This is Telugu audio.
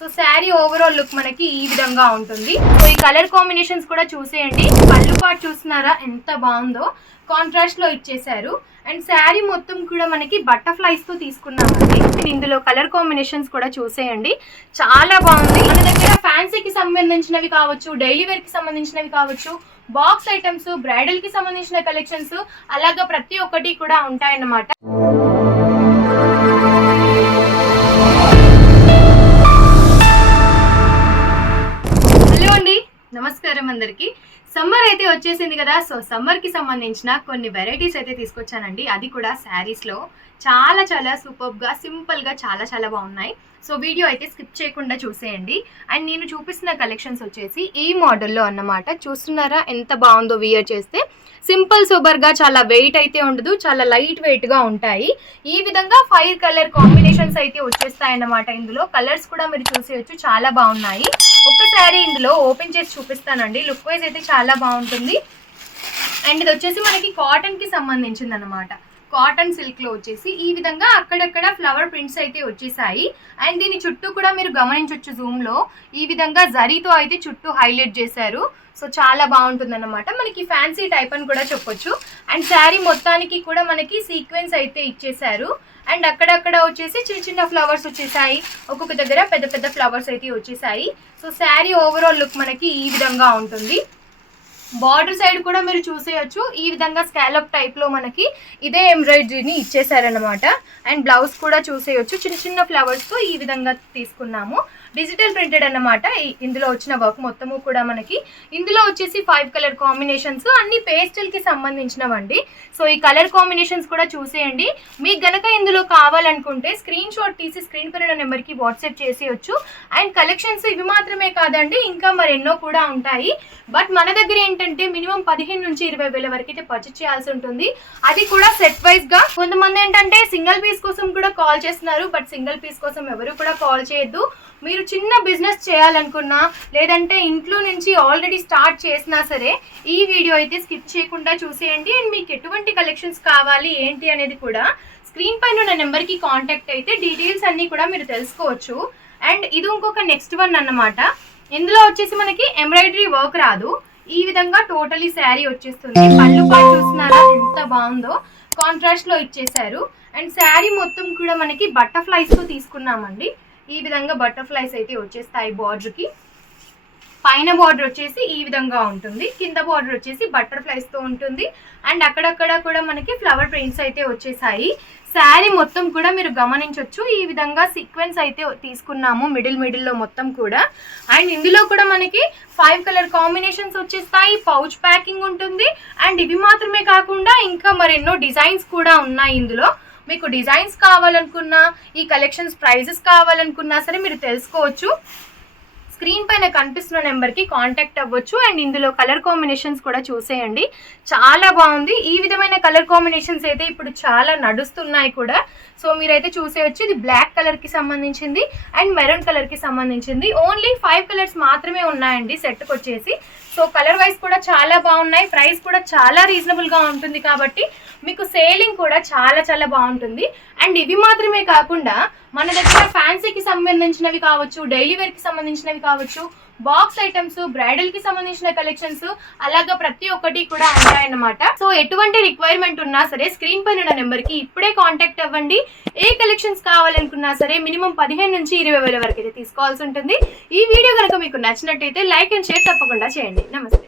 సో శారీ ఓవరాల్ లుక్ మనకి ఈ విధంగా ఉంటుంది. సో ఈ కలర్ కాంబినేషన్స్ కూడా చూసేయండి. పళ్ళు పాటు చూస్తున్నారా ఎంత బాగుందో, కాంట్రాస్ట్ లో ఇచ్చేసారు. అండ్ శారీ మొత్తం కూడా మనకి బటర్ఫ్లైస్ తో తీసుకున్నామండి. ఇందులో కలర్ కాంబినేషన్స్ కూడా చూసేయండి, చాలా బాగుంది. మన దగ్గర ఫ్యాన్సీకి సంబంధించినవి కావచ్చు, డైలీ వేర్ కి సంబంధించినవి కావచ్చు, బాక్స్ ఐటమ్స్, బ్రైడల్ కి సంబంధించిన కలెక్షన్స్ అలాగా ప్రతి ఒక్కటి కూడా ఉంటాయన్నమాట. హలో అండి, నమస్కారం అందరికి. సమ్మర్ అయితే వచ్చేసింది కదా. సో సమ్మర్ కి సంబంధించిన కొన్ని వెరైటీస్ అయితే తీసుకొచ్చానండి. అది కూడా శారీస్ లో చాలా చాలా సూపర్ గా, సింపుల్ గా చాలా చాలా బాగున్నాయి. సో వీడియో అయితే స్కిప్ చేయకుండా చూసేయండి. అండ్ నేను చూపిస్తున్న కలెక్షన్స్ వచ్చేసి ఈ మోడల్లో అన్నమాట. చూస్తున్నారా ఎంత బాగుందో, వియర్ చేస్తే సింపుల్ సూపర్ గా, చాలా వెయిట్ అయితే ఉండదు, చాలా లైట్ వెయిట్ గా ఉంటాయి. ఈ విధంగా 5 కలర్ కాంబినేషన్స్ అయితే వచ్చేస్తాయి అన్నమాట. ఇందులో కలర్స్ కూడా మీరు చూసేయచ్చు, చాలా బాగున్నాయి. ఒక్కసారి ఇందులో ఓపెన్ చేసి చూపిస్తానండి. లుక్ వైజ్ అయితే చాలా బాగుంటుంది. అండ్ ఇది వచ్చేసి మనకి కాటన్ కి సంబంధించింది అనమాట. కాటన్ సిల్క్ లో వచ్చేసి ఈ విధంగా అక్కడక్కడ ఫ్లవర్ ప్రింట్స్ అయితే వచ్చేసాయి. అండ్ దీని చుట్టూ కూడా మీరు గమనించవచ్చు, జూమ్ లో ఈ విధంగా జరీతో అయితే చుట్టూ హైలైట్ చేశారు. సో చాలా బాగుంటుంది అనమాట. మనకి ఫ్యాన్సీ టైప్ అని కూడా చెప్పొచ్చు. అండ్ శారీ మొత్తానికి కూడా మనకి సీక్వెన్స్ అయితే ఇచ్చేసారు. అండ్ అక్కడక్కడ వచ్చేసి చిన్న చిన్న ఫ్లవర్స్ వచ్చేసాయి, ఒక్కొక్క దగ్గర పెద్ద పెద్ద ఫ్లవర్స్ అయితే వచ్చేసాయి. సో శారీ ఓవరాల్ లుక్ మనకి ఈ విధంగా ఉంటుంది. బార్డర్ సైడ్ కూడా మీరు చూసేయచ్చు, ఈ విధంగా స్కాలప్ టైప్ లో మనకి ఇదే ఎంబ్రాయిడరీని ఇచ్చేసారనమాట. అండ్ బ్లౌజ్ కూడా చూసేయచ్చు, చిన్న చిన్న ఫ్లవర్స్ తో ఈ విధంగా తీసుకున్నాము. డిజిటల్ ప్రింటెడ్ అన్నమాట. ఇందులో వచ్చిన వర్క్ మొత్తము కూడా మనకి ఇందులో వచ్చేసి 5 కలర్ కాంబినేషన్స్, అన్ని పేస్టల్ కి సంబంధించినవండి. సో ఈ కలర్ కాంబినేషన్స్ కూడా చూసేయండి. మీకు గనక ఇందులో కావాలనుకుంటే స్క్రీన్ షాట్ తీసి స్క్రీన్ పైన నెంబర్ కి వాట్సాప్ చేసేయచ్చు. అండ్ కలెక్షన్స్ ఇవి మాత్రమే కాదండి, ఇంకా మరెన్నో కూడా ఉంటాయి. బట్ మన దగ్గర ఏంటంటే మినిమం 15 నుంచి 20 వేల వరకు అయితే పర్చేస్ చేయాల్సి ఉంటుంది. అది కూడా సెట్ వైజ్ గా. కొంతమంది ఏంటంటే సింగిల్ పీస్ కోసం కూడా కాల్ చేస్తున్నారు. బట్ సింగిల్ పీస్ కోసం ఎవరు కూడా కాల్ చేయొద్దు. మీరు చిన్న బిజినెస్ చేయాలనుకున్నా, లేదంటే ఇంట్లో నుంచి ఆల్రెడీ స్టార్ట్ చేసినా సరే ఈ వీడియో అయితే స్కిప్ చేయకుండా చూసేయండి. అండ్ మీకు ఎటువంటి కలెక్షన్స్ కావాలి ఏంటి అనేది కూడా స్క్రీన్ పైన ఉన్న నెంబర్కి కాంటాక్ట్ అయితే డీటెయిల్స్ అన్నీ కూడా మీరు తెలుసుకోవచ్చు. అండ్ ఇది ఇంకొక నెక్స్ట్ వన్ అన్నమాట. ఇందులో వచ్చేసి మనకి ఎంబ్రాయిడరీ వర్క్ రాదు, ఈ విధంగా టోటలీ శారీ వచ్చేస్తుంది. పళ్ళు పాటు చూస్తున్నారా ఎంత బాగుందో, కాంట్రాస్ట్ లో ఇచ్చేసారు. అండ్ శారీ మొత్తం కూడా మనకి బటర్ఫ్లైస్ తో తీసుకున్నామండి. ఈ విధంగా బటర్ఫ్లైస్ అయితే వచ్చేస్తాయి బార్డర్ కి. పైన బార్డర్ వచ్చేసి ఈ విధంగా ఉంటుంది, కింద బార్డర్ వచ్చేసి బటర్ఫ్లైస్ తో ఉంటుంది. అండ్ అక్కడక్కడ కూడా మనకి ఫ్లవర్ ప్రింట్స్ అయితే వచ్చేసాయి. శారీ మొత్తం కూడా మీరు గమనించవచ్చు, ఈ విధంగా సీక్వెన్స్ అయితే తీసుకున్నాము మిడిల్ లో మొత్తం కూడా. అండ్ ఇందులో కూడా మనకి 5 కలర్ కాంబినేషన్స్ వచ్చేస్తాయి, పౌచ్ ప్యాకింగ్ ఉంటుంది. అండ్ ఇవి మాత్రమే కాకుండా ఇంకా మరెన్నో డిజైన్స్ కూడా ఉన్నాయి ఇందులో. మీకు డిజైన్స్ కావాలనుకున్నా, ఈ కలెక్షన్స్ ప్రైజెస్ కావాలనుకున్నా సరే మీరు తెలుసుకోవచ్చు. స్క్రీన్ పైన కనిపిస్తున్న నెంబర్కి కాంటాక్ట్ అవ్వచ్చు. అండ్ ఇందులో కలర్ కాంబినేషన్స్ కూడా చూసేయండి, చాలా బాగుంది. ఈ విధమైన కలర్ కాంబినేషన్స్ అయితే ఇప్పుడు చాలా నడుస్తున్నాయి కూడా. సో మీరైతే చూసేయచ్చు. ఇది బ్లాక్ కలర్కి సంబంధించింది అండ్ మెరూన్ కలర్కి సంబంధించింది. ఓన్లీ 5 కలర్స్ మాత్రమే ఉన్నాయండి సెట్కి వచ్చేసి. సో కలర్ వైజ్ కూడా చాలా బాగున్నాయి, ప్రైస్ కూడా చాలా రీజనబుల్గా ఉంటుంది కాబట్టి మీకు సేలింగ్ కూడా చాలా చాలా బాగుంటుంది. అండ్ ఇవి మాత్రమే కాకుండా మన దగ్గర ఫ్యాన్సీకి సంబంధించినవి కావచ్చు, డైలీ వేర్కి సంబంధించినవి కావచ్చు, బాక్స్ ఐటమ్స్, బ్రైడల్ కి సంబంధించిన కలెక్షన్స్ అలాగా ప్రతి ఒక్కటి కూడా ఉంటాయన్నమాట. సో ఎటువంటి రిక్వైర్మెంట్ ఉన్నా సరే స్క్రీన్ పైన ఉన్న నెంబర్ కి ఇప్పుడే కాంటాక్ట్ అవ్వండి. ఏ కలెక్షన్స్ కావాలనుకున్నా సరే మినిమం 15 నుంచి 20 వేల వరకు అయితే తీసుకోవాల్సి ఉంటుంది. ఈ వీడియో కనుక మీకు నచ్చినట్టయితే లైక్ అండ్ షేర్ తప్పకుండా చేయండి. నమస్తే.